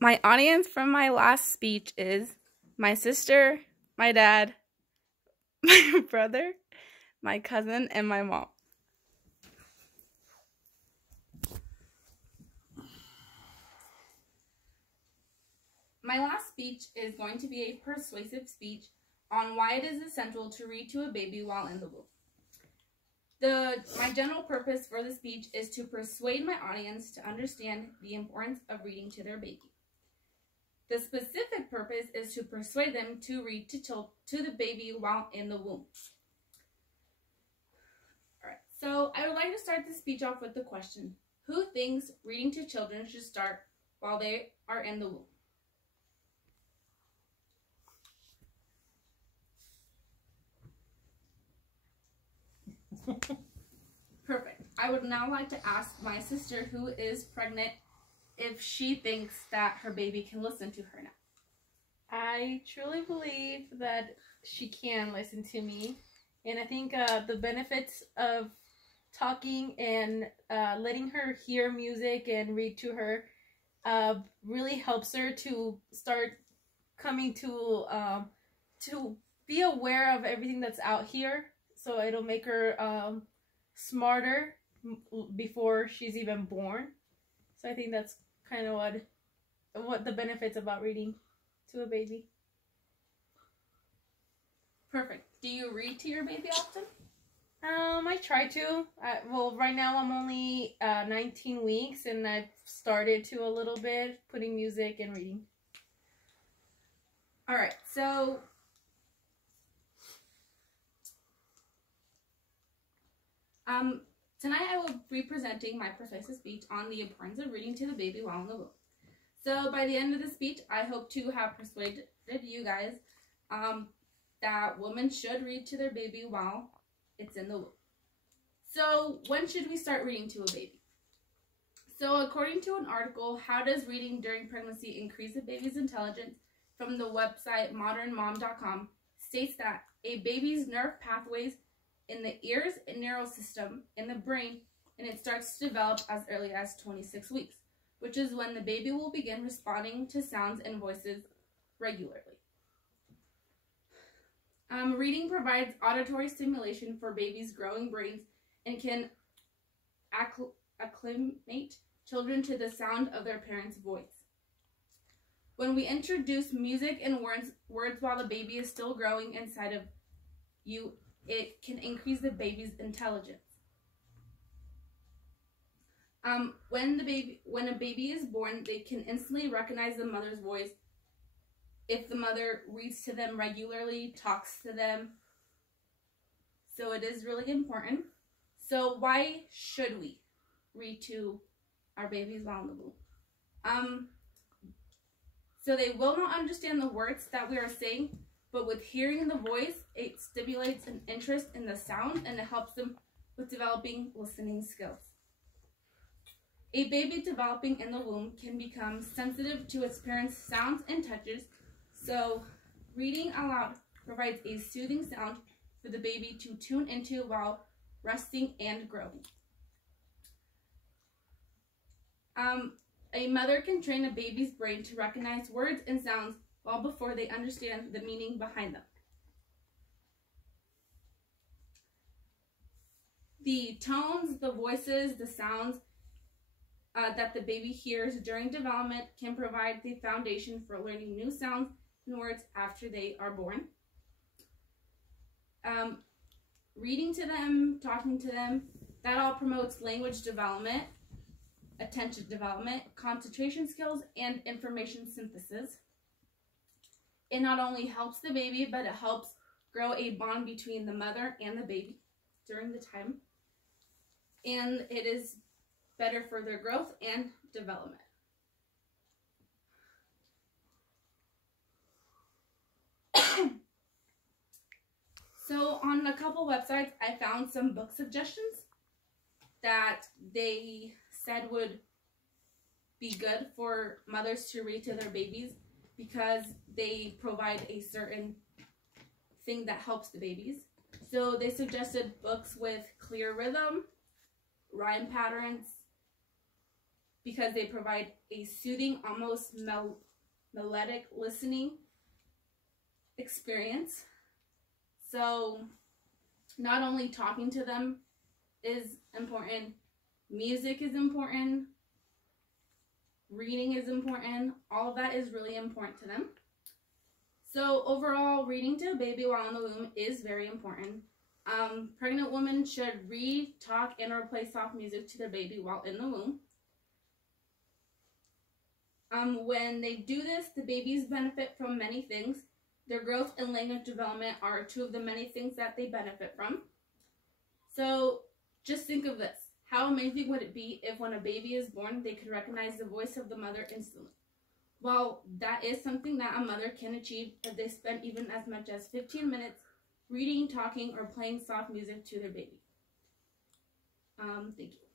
My audience from my last speech is my sister, my dad, my brother, my cousin, and my mom. My last speech is going to be a persuasive speech on why it is essential to read to a baby while in the womb. My general purpose for the speech is to persuade my audience to understand the importance of reading to their baby. The specific purpose is to persuade them to read to the baby while in the womb. Alright, so I would like to start the speech off with the question, who thinks reading to children should start while they are in the womb? Perfect. I would now like to ask my sister, who is pregnant, if she thinks that her baby can listen to her now. I truly believe that she can listen to me. And I think the benefits of talking and letting her hear music and read to her really helps her to start coming to be aware of everything that's out here. So it'll make her smarter before she's even born. So I think that's kind of what the benefits about reading to a baby. Perfect. Do you read to your baby often? I try to. Well, right now I'm only 19 weeks, and I've started to a little bit, putting music and reading. All right, so tonight I will be presenting my persuasive speech on the importance of reading to the baby while in the womb. So by the end of the speech, I hope to have persuaded you guys that women should read to their baby while it's in the womb. So when should we start reading to a baby? So according to an article, How Does Reading During Pregnancy Increase a Baby's Intelligence, from the website modernmom.com, states that a baby's nerve pathways in the ears and neural system in the brain, and it starts to develop as early as 26 weeks, which is when the baby will begin responding to sounds and voices regularly. Reading provides auditory stimulation for babies' growing brains and can acclimate children to the sound of their parents' voice. When we introduce music and words while the baby is still growing inside of you, it can increase the baby's intelligence. When a baby is born, they can instantly recognize the mother's voice if the mother reads to them regularly, talks to them. So it is really important. So why should we read to our babies while in the womb? So they will not understand the words that we are saying, but with hearing the voice, it stimulates an interest in the sound, and it helps them with developing listening skills. A baby developing in the womb can become sensitive to its parents' sounds and touches, so reading aloud provides a soothing sound for the baby to tune into while resting and growing. A mother can train a baby's brain to recognize words and sounds well before they understand the meaning behind them. The tones, the voices, the sounds that the baby hears during development can provide the foundation for learning new sounds and words after they are born. Reading to them, talking to them, that all promotes language development, attention development, concentration skills, and information synthesis. It not only helps the baby, but it helps grow a bond between the mother and the baby during the time. And it is better for their growth and development. So on a couple websites, I found some book suggestions that they said would be good for mothers to read to their babies because they provide a certain thing that helps the babies. So they suggested books with clear rhythm, rhyme patterns, because they provide a soothing, almost melodic listening experience. So not only talking to them is important, music is important, reading is important. All of that is really important to them. So overall, reading to a baby while in the womb is very important. Pregnant women should read, talk, and or play soft music to their baby while in the womb. When they do this, the babies benefit from many things. Their growth and language development are two of the many things that they benefit from. So just think of this. How amazing would it be if when a baby is born, they could recognize the voice of the mother instantly? Well, that is something that a mother can achieve if they spend even as much as 15 minutes reading, talking, or playing soft music to their baby. Thank you.